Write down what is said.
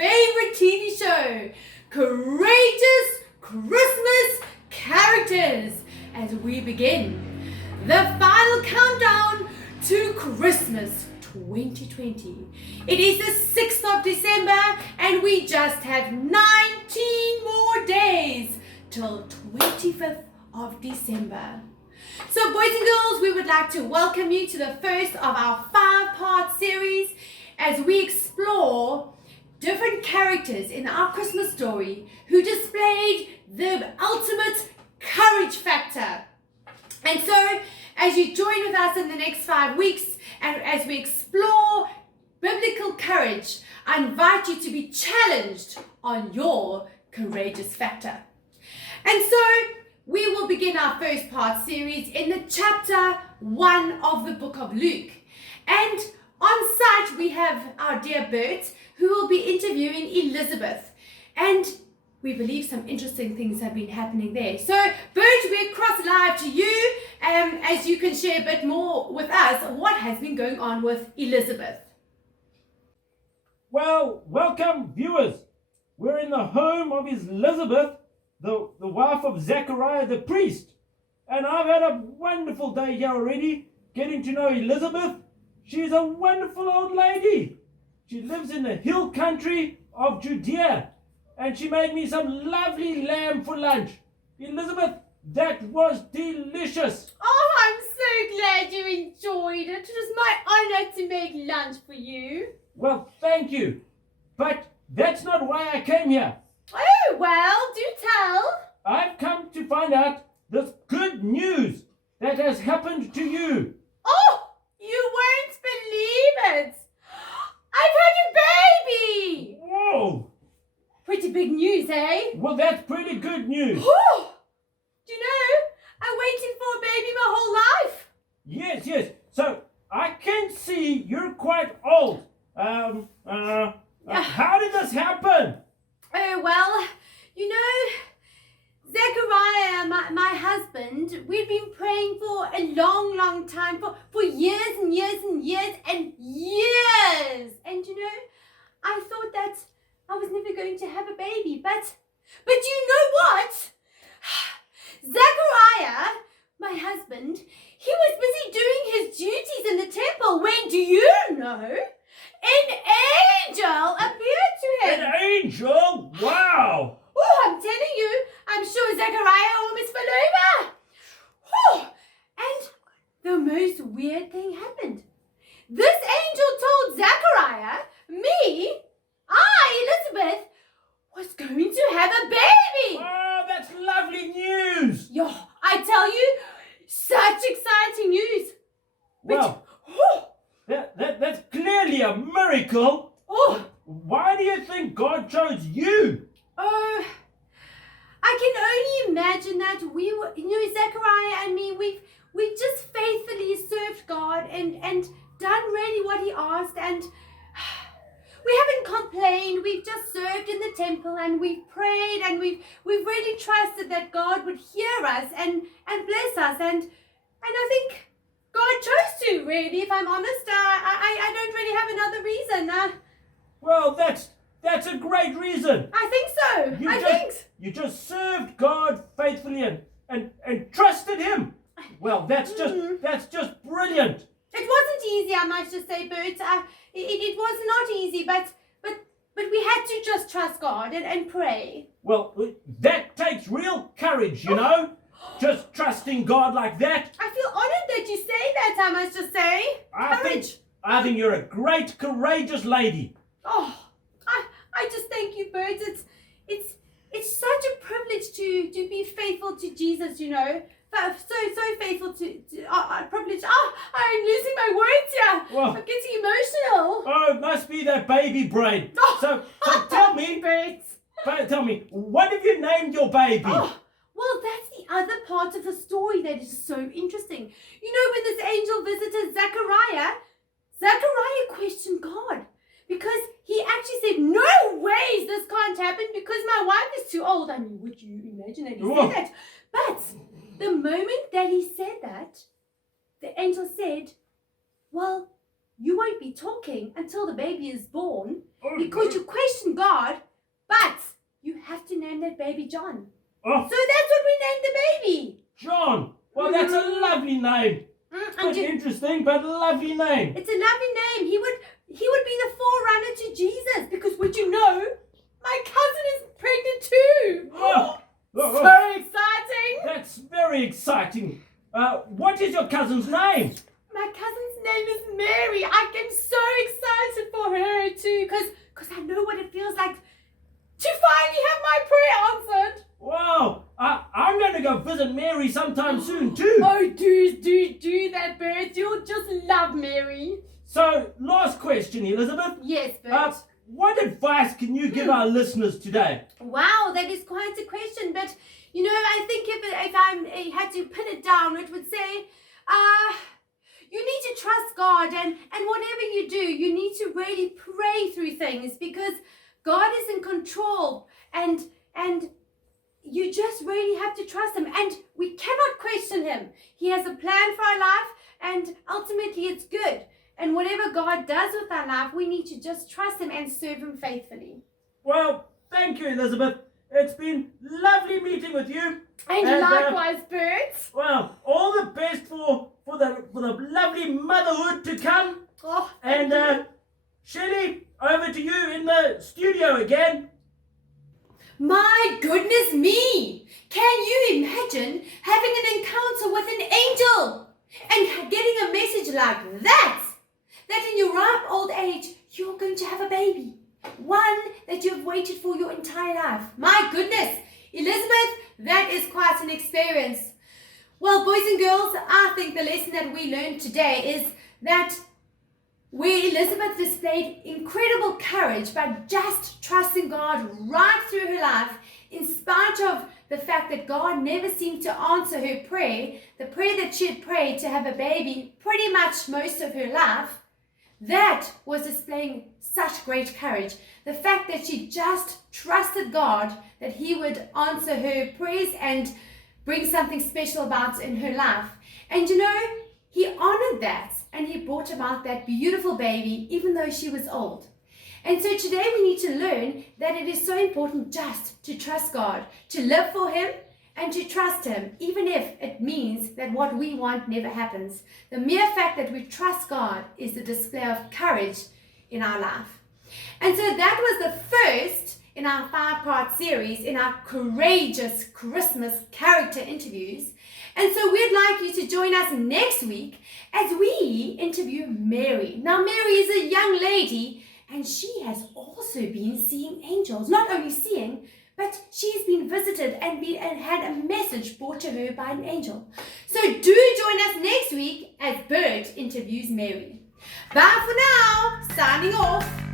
favorite TV show, Courageous Christmas Characters, as we begin the final countdown to Christmas 2020. It is the 6th of December and we just have 19 more days till 25th of December. So boys and girls, we would like to welcome you to the first of our 5-part series as we explore different characters in our Christmas story who displayed the ultimate courage factor. And so, as you join with us in the next 5 weeks, and as we explore biblical courage, I invite you to be challenged on your courageous factor. And so, we will begin our first part series in the chapter 1 of the book of Luke. And on site, we have our dear Bert, who will be interviewing Elizabeth. And we believe some interesting things have been happening there. So, Bert, we're cross live to you, as you can share a bit more with us what has been going on with Elizabeth. Well, welcome viewers. We're in the home of Elizabeth, the wife of Zechariah the priest. And I've had a wonderful day here already, getting to know Elizabeth. She's a wonderful old lady. She lives in the hill country of Judea. And she made me some lovely lamb for lunch. Elizabeth, that was delicious. Oh, I'm so glad you enjoyed it. It was my honor to make lunch for you. Well, thank you. But that's not why I came here. Oh, well, do tell. I've come to find out this good news that has happened to you. Oh, you won't believe it. I've had a baby. Whoa. Pretty big news, eh? Well, that's pretty good news. Oh, do you know, I'm waiting for a baby my whole life. Yes. So, I can see you're quite old. How did this happen? Oh, well, you know, Zechariah, my husband, we've been praying for a long time, for years and years and years and years. And you know, I thought that I was never going to have a baby, but you know what? Zechariah, my husband, he was busy doing his duties in the temple when, do you know, an angel appeared to him. An angel? Wow! Oh, I'm telling you, I'm sure Zechariah almost fell over. Oh, and the most weird thing happened. This angel told Zechariah, Elizabeth, was going to have a baby. Oh, that's lovely news. Yo, I tell you, such exciting news. Well, that's clearly a miracle. Oh, Why do you think God chose you? oh, I can only imagine that we were, you know, Zechariah and me, we've just faithfully served God and done really what he asked, and we haven't complained. We've just served in the temple and we've prayed and we've really trusted that God would hear us and bless us, and I think God chose to, really, if I'm honest. I don't really have another reason. Well, that's a great reason. I think so. You just served God faithfully and trusted him. Well, that's just brilliant. It wasn't easy, I must just say, Bert. It was not easy, but we had to just trust God and pray. Well, that takes real courage, you know? Just trusting God like that. I feel honored that you say that, I must just say. Courage. I think you're a great, courageous lady. Oh, I just thank you, Bert. It's such a privilege to be faithful to Jesus, you know. So faithful to privilege. Oh, I'm losing my words here. Well, I'm getting emotional. Oh, it must be that baby brain. So tell me, Bert. tell me, what have you named your baby? Oh, well, that's the other part of the story that is so interesting. You know, when this angel visited Zechariah questioned God because he actually said, no ways this can't happen because my wife is too old. I mean, would you imagine that he said that? But the moment that he said that, the angel said, well, you won't be talking until the baby is born Oh, because you question God, but you have to name that baby John. Oh, So that's what we named the baby. John. Well, that's a lovely name. And Bit interesting, but lovely name. it's a lovely name. He would be the forerunner to Jesus, because would you know, my cousin is pregnant too. Oh, So exciting. that's very exciting. What is your cousin's name? My cousin's name is Mary. I am so excited for her too, because I know what it feels like to finally have my prayer answered. Wow, I'm going to go visit Mary sometime soon too. Oh, do that, Bert. You'll just love Mary. So, last question, Elizabeth. Yes, Bert. What advice can you give our listeners today? Wow, that is quite a question. But, you know, I think if I had to pin it down, it would say, you need to trust God. And whatever you do, you need to really pray through things, because God is in control. And you just really have to trust him, and we cannot question him. He has a plan for our life, and ultimately it's good. And whatever God does with our life, we need to just trust him and serve him faithfully. Well, thank you, Elizabeth. It's been lovely meeting with you. And likewise, Bert. Well, all the best for the lovely motherhood to come. Oh, And Shelley, over to you in the studio again. my goodness me! Can you imagine having an encounter with an angel and getting a message like that? That in your ripe old age, you're going to have a baby. One that you've waited for your entire life. My goodness! Elizabeth, that is quite an experience. Well, boys and girls, I think the lesson that we learned today is that where Elizabeth displayed incredible courage by just trusting God right through her life, in spite of the fact that God never seemed to answer her prayer, the prayer that she had prayed to have a baby pretty much most of her life, that was displaying such great courage. The fact that she just trusted God, that he would answer her prayers and bring something special about in her life. And you know, he honored that, and he brought about that beautiful baby, even though she was old. And so today we need to learn that it is so important just to trust God, to live for him and to trust him, even if it means that what we want never happens. The mere fact that we trust God is the display of courage in our life. And so that was the first in our 5-part series in our courageous Christmas character interviews. And so we'd like you to join us next week as we interview Mary. Now, Mary is a young lady, and she has also been seeing angels. Not only seeing, but she's been visited and had a message brought to her by an angel. So do join us next week as Bert interviews Mary. Bye for now. Signing off.